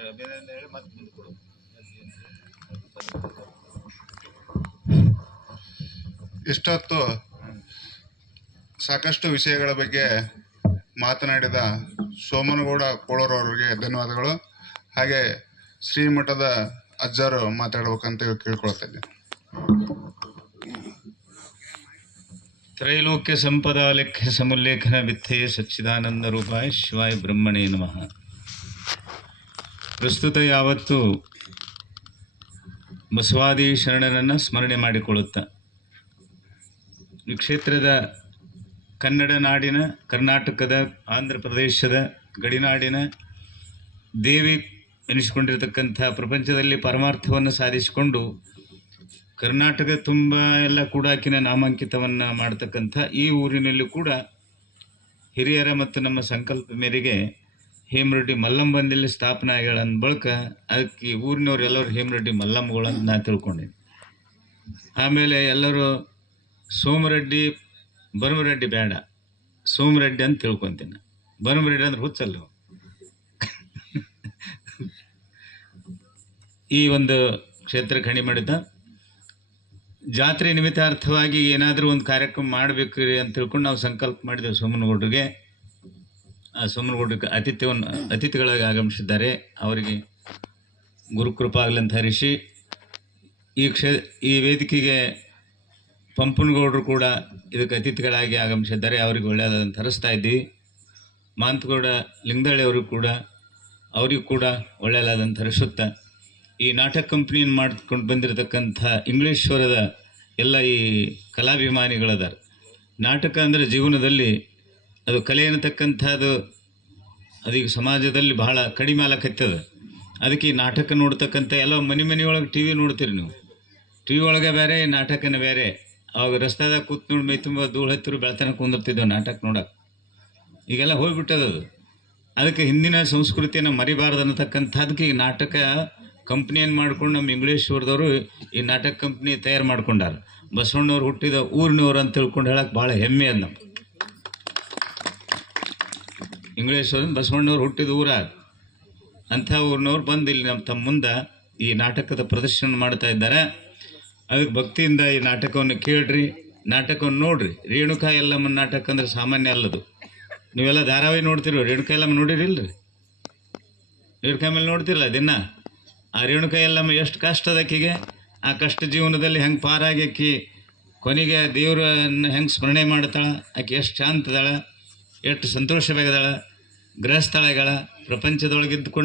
ಅಭಿನಂದನೆ ಹೇಳಿ ಮತ್ತೆ ಮುಂದೆ ಕೊಡು. ಇಷ್ಟೊತ್ತು ಸಾಕಷ್ಟು ವಿಷಯಗಳ ಬಗ್ಗೆ ಮಾತನಾಡಿದ ಸೋಮನಗೌಡ ಕೋಳೂರವರಿಗೆ ಧನ್ಯವಾದಗಳು. ಹಾಗೆ ಶ್ರೀಮಠದ ಅಜ್ಜರು ಮಾತಾಡ್ಬೇಕಂತ ಕೇಳ್ಕೊಳ್ತಾ ಇದ್ದೀನಿ. ತ್ರೈಲೋಕ್ಯ ಸಂಪದಾ ಲೆಖ್ಯ ಸಮುಲ್ಲೇಖನ ವಿತ್ತೇ ಸಚ್ಚಿದಾನಂದ ರೂಪಾಯ ಶಿವಾಯ ಬ್ರಹ್ಮಣೇ ನಮಃ. ಪ್ರಸ್ತುತ ಯಾವತ್ತು ಬಸವಾದಿ ಶರಣರನ್ನು ಸ್ಮರಣೆ ಮಾಡಿಕೊಳ್ಳುತ್ತಾ ಈ ಕ್ಷೇತ್ರದ ಕನ್ನಡ ನಾಡಿನ, ಕರ್ನಾಟಕದ, ಆಂಧ್ರ ಪ್ರದೇಶದ ಗಡಿನಾಡಿನ ದೇವಿ ಎನಿಸಿಕೊಂಡಿರತಕ್ಕಂಥ, ಪ್ರಪಂಚದಲ್ಲಿ ಪರಮಾರ್ಥವನ್ನು ಸಾಧಿಸಿಕೊಂಡು ಕರ್ನಾಟಕ ತುಂಬ ಎಲ್ಲ ಕೂಡಾಕಿನ ನಾಮಾಂಕಿತವನ್ನು ಮಾಡತಕ್ಕಂಥ ಈ ಊರಿನಲ್ಲೂ ಕೂಡ ಹಿರಿಯರ ಮತ್ತು ನಮ್ಮ ಸಂಕಲ್ಪ ಮೇರೆಗೆ ಹೇಮರೆಡ್ಡಿ ಮಲ್ಲಮ್ಮಂದಲ್ಲಿ ಸ್ಥಾಪನೆ ಆಗ್ಯಾಳ ಅಂದ ಬಳಿಕ ಅದಕ್ಕೆ ಊರಿನವ್ರು ಎಲ್ಲರೂ ಹೇಮರೆಡ್ಡಿ ಮಲ್ಲಮ್ಮಗಳಂತ ನಾ ತಿಳ್ಕೊಂಡೆ. ಆಮೇಲೆ ಎಲ್ಲರೂ ಸೋಮರೆಡ್ಡಿ ಭರಮರೆಡ್ಡಿ ಬೇಡ, ಸೋಮರೆಡ್ಡಿ ಅಂತ ತಿಳ್ಕೊತೀನಿ. ಭರಮರೆಡ್ಡಿ ಅಂದ್ರೆ ಹುಚ್ಚಲ್ಲ. ಈ ಒಂದು ಕ್ಷೇತ್ರ ಖಣಿ ಮಾಡಿದ್ದ ಜಾತ್ರೆ ನಿಮಿತ್ತಾರ್ಥವಾಗಿ ಏನಾದರೂ ಒಂದು ಕಾರ್ಯಕ್ರಮ ಮಾಡಬೇಕು ಅಂತ ತಿಳ್ಕೊಂಡು ನಾವು ಸಂಕಲ್ಪ ಮಾಡಿದ್ದೇವೆ ಸೋಮನಗೌಡರಿಗೆ. ಆ ಸೋಮನಗೌಡರಿಗೆ ಅತಿಥಿಗಳಾಗಿ ಆಗಮಿಸಿದ್ದಾರೆ. ಅವರಿಗೆ ಗುರುಕೃಪಾಗಲಂತ ಹರಿಸಿ ಈ ವೇದಿಕೆಗೆ ಪಂಪನಗೌಡರು ಕೂಡ ಇದಕ್ಕೆ ಅತಿಥಿಗಳಾಗಿ ಆಗಮಿಸಿದ್ದಾರೆ. ಅವರಿಗೆ ಒಳ್ಳೆಯದಾದಂತ ಹರಿಸ್ತಾ ಇದ್ದೀವಿ. ಮಾಂತಗೌಡ ಲಿಂಗದಳ್ಳಿ ಅವರಿಗೂ ಕೂಡ ಒಳ್ಳೆಯದಾದಂತ ಹರಿಸುತ್ತಾ ಈ ನಾಟಕ ಕಂಪ್ನಿಯನ್ನು ಮಾಡ್ಕೊಂಡು ಬಂದಿರತಕ್ಕಂಥ ಇಂಗ್ಲೀಶ್ವರದ ಎಲ್ಲ ಈ ಕಲಾಭಿಮಾನಿಗಳದಾರ. ನಾಟಕ ಅಂದರೆ ಜೀವನದಲ್ಲಿ ಅದು ಕಲೆ ಅನ್ನತಕ್ಕಂಥದ್ದು ಅದೀಗ ಸಮಾಜದಲ್ಲಿ ಬಹಳ ಕಡಿಮೆ ಆಲಕತ್ತದ. ಅದಕ್ಕೆ ಈ ನಾಟಕ ನೋಡ್ತಕ್ಕಂಥ ಎಲ್ಲ ಮನೆಯೊಳಗೆ ಟಿ ವಿ ನೋಡ್ತೀರಿ ನೀವು. ಟಿ ವಿ ಒಳಗೆ ಬೇರೆ, ನಾಟಕನೇ ಬೇರೆ. ಅವಾಗ ರಸ್ತಾದಾಗ ಕೂತ್ ನೋಡಿ ಮೈ ತುಂಬ ಧೂಳು ಹತ್ತಿರು ಬೆಳತನ ಕುಂದಿರ್ತಿದ್ದೆವು ನಾಟಕ ನೋಡಕ್ಕೆ. ಈಗೆಲ್ಲ ಹೋಗ್ಬಿಟ್ಟದದು. ಅದಕ್ಕೆ ಹಿಂದಿನ ಸಂಸ್ಕೃತಿಯನ್ನು ಮರಿಬಾರ್ದು ಅನ್ನತಕ್ಕಂಥದಕ್ಕೆ ಈ ನಾಟಕ ಕಂಪ್ನಿಯನ್ನು ಮಾಡ್ಕೊಂಡು ನಮ್ಮ ಇಂಗ್ಲೀಷ್ವರದವರು ಈ ನಾಟಕ ಕಂಪ್ನಿ ತಯಾರು ಮಾಡ್ಕೊಂಡಾರ. ಬಸವಣ್ಣವ್ರು ಹುಟ್ಟಿದ ಊರಿನವ್ರು ಅಂತ ತಿಳ್ಕೊಂಡು ಹೇಳಕ್ಕೆ ಭಾಳ ಹೆಮ್ಮೆ ಅದು ನಮ್ಗೆ. ಇಂಗ್ಲೀಷ್ವರ ಬಸವಣ್ಣವ್ರು ಹುಟ್ಟಿದ ಊರಾಗ ಅಂಥ ಊರಿನವ್ರು ಬಂದು ಇಲ್ಲಿ ತಮ್ಮ ಮುಂದೆ ಈ ನಾಟಕದ ಪ್ರದರ್ಶನ ಮಾಡ್ತಾ ಇದ್ದಾರೆ. ಅದಕ್ಕೆ ಭಕ್ತಿಯಿಂದ ಈ ನಾಟಕವನ್ನು ಕೇಳ್ರಿ, ನಾಟಕವನ್ನು ನೋಡ್ರಿ. ರೇಣುಕಾ ಯಲ್ಲಮ್ಮನ ನಾಟಕ ಅಂದ್ರೆ ಸಾಮಾನ್ಯ ಅಲ್ಲದು. ನೀವೆಲ್ಲ ಧಾರಾವಾಹಿ ನೋಡ್ತಿರೋ, ರೇಣುಕಾ ಯಲ್ಲಮ್ಮ ನೋಡಿರಿಲ್ರಿ? ರೇಣುಕಾ ಮೇಲೆ ನೋಡ್ತಿರಲ್ಲ ದಿನ. ಆ ರೇಣುಕಾ ಯಲ್ಲಮ್ಮ ಎಷ್ಟು ಕಷ್ಟ ಅದಕ್ಕಿಗೆ, ಆ ಕಷ್ಟ ಜೀವನದಲ್ಲಿ ಹೆಂಗೆ ಪಾರಾಗಿ ಆಕಿ ಕೊನೆಗೆ ದೇವರನ್ನು ಹೆಂಗೆ ಸ್ಮರಣೆ ಮಾಡ್ತಾಳೆ, ಆಕೆ ಎಷ್ಟು ಶಾಂತದಾಳ, ಎಷ್ಟು ಸಂತೋಷವಾಗದಾಳ, ಗೃಹಸ್ಥಳಗಳ ಪ್ರಪಂಚದೊಳಗಿದ್ದುಕೊಂಡೆ